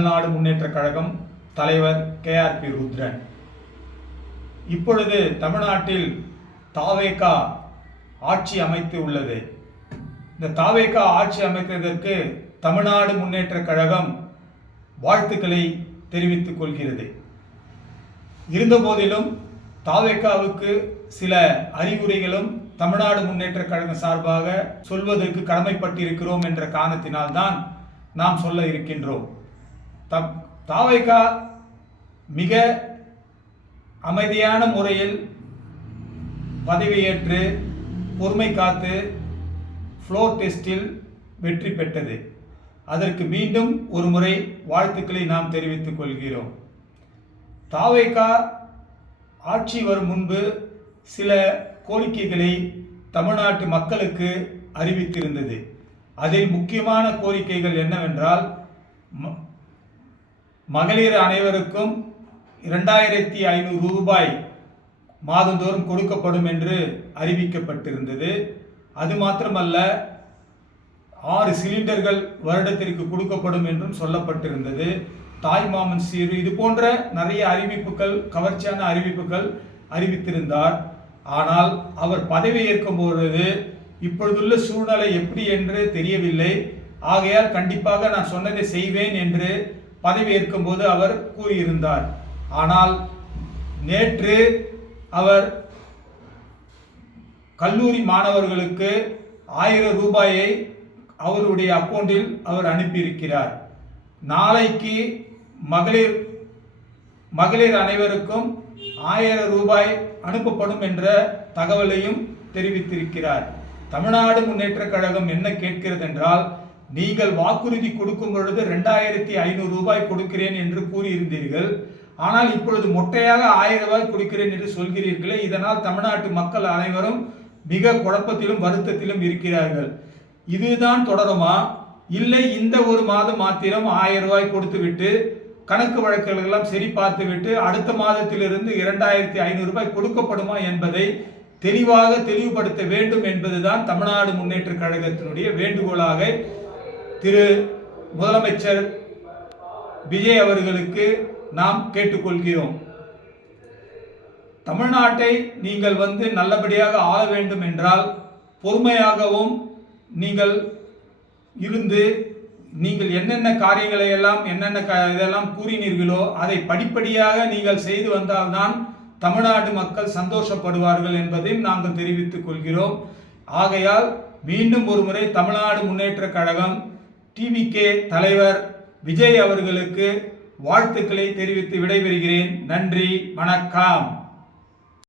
தமிழ்நாடு முன்னேற்றக் கழகம் தலைவர் KRP ருத்ரன். இப்பொழுது தமிழ்நாட்டில் தாவேகா ஆட்சி அமைத்து உள்ளது. இந்த தாவேகா ஆட்சி அமைத்ததற்கு தமிழ்நாடு முன்னேற்றக் கழகம் வாழ்த்துக்களை தெரிவித்துக் கொள்கிறது. இருந்தபோதிலும் தாவேகாவுக்கு சில அறிவுரைகளும் தமிழ்நாடு முன்னேற்றக் கழகம் சார்பாக சொல்வதற்கு கடமைப்பட்டிருக்கிறோம் என்ற காரணத்தினால்தான் நாம் சொல்ல இருக்கின்றோம். தாவேகா மிக அமைதியான முறையில் பதவியேற்று பொறுமை காத்து ஃப்ளோர் டெஸ்டில் வெற்றி பெற்றது. அதற்கு மீண்டும் ஒரு முறை வாழ்த்துக்களை நாம் தெரிவித்துக் கொள்கிறோம். தாவேகா ஆட்சி வரும் முன்பு சில கோரிக்கைகளை தமிழ்நாட்டு மக்களுக்கு அறிவித்திருந்தது. அதில் முக்கியமான கோரிக்கைகள் என்னவென்றால், மகளிர் அனைவருக்கும் 2500 ரூபாய் மாதந்தோறும் கொடுக்கப்படும் என்று அறிவிக்கப்பட்டிருந்தது. அது மாத்திரமல்ல, 6 சிலிண்டர்கள் வருடத்திற்கு கொடுக்கப்படும் என்றும் சொல்லப்பட்டிருந்தது. தாய்மாமன் சீரு, இது போன்ற நிறைய அறிவிப்புகள், கவர்ச்சியான அறிவிப்புகள் அறிவித்திருந்தார். ஆனால் அவர் பதவி ஏற்கும் பொழுது இப்பொழுதுள்ள சூழ்நிலை எப்படி என்று தெரியவில்லை. ஆகையால் கண்டிப்பாக நான் சொன்னதை செய்வேன் என்று பதவி ஏற்கும் போது அவர் கூறியிருந்தார். ஆனால் நேற்று அவர் கல்லூரி மாணவர்களுக்கு 1000 ரூபாயை அவருடைய அக்கௌண்டில் அவர் அனுப்பியிருக்கிறார். நாளைக்கு மகளிர் அனைவருக்கும் 1000 ரூபாய் அனுப்பப்படும் என்ற தகவலையும் தெரிவித்திருக்கிறார். தமிழ்நாடு முன்னேற்றக் கழகம் என்ன கேட்கிறது என்றால், நீங்கள் வாக்குறுதி கொடுக்கும் பொழுது 2500 ரூபாய் கொடுக்கிறேன் என்று கூறியிருந்தீர்கள். ஆனால் இப்பொழுது மொட்டையாக 1000 ரூபாய் கொடுக்கிறேன் என்று சொல்கிறீர்களே. இதனால் தமிழ்நாட்டு மக்கள் அனைவரும் மிக குழப்பத்திலும் வருத்தத்திலும் இருக்கிறார்கள். இதுதான் தொடருமா, இல்லை இந்த ஒரு மாதம் மாத்திரம் 1000 ரூபாய் கொடுத்துவிட்டு கணக்கு வழக்குகள் எல்லாம் சரி பார்த்துவிட்டு அடுத்த மாதத்திலிருந்து 2500 ரூபாய் கொடுக்கப்படுமா என்பதை தெளிவுபடுத்த வேண்டும் என்பதுதான் தமிழ்நாடு முன்னேற்றக் கழகத்தினுடைய வேண்டுகோளாக திரு முதலமைச்சர் விஜய் அவர்களுக்கு நாம் கேட்டுக்கொள்கிறோம். தமிழ்நாட்டை நீங்கள் நல்லபடியாக ஆள வேண்டும் என்றால் பொறுமையாகவும் நீங்கள் இருந்து, நீங்கள் என்னென்ன காரியங்களை எல்லாம் இதெல்லாம் கூறினீர்களோ அதை படிப்படியாக நீங்கள் செய்து வந்தால்தான் தமிழ்நாட்டு மக்கள் சந்தோஷப்படுவார்கள் என்பதையும் நாங்கள் தெரிவித்துக் கொள்கிறோம். ஆகையால் மீண்டும் ஒரு முறை தமிழ்நாடு முன்னேற்றக் கழகம் TVK தலைவர் விஜய் அவர்களுக்கு வாழ்த்துக்களை தெரிவித்து விடைபெறுகிறேன். நன்றி, வணக்கம்.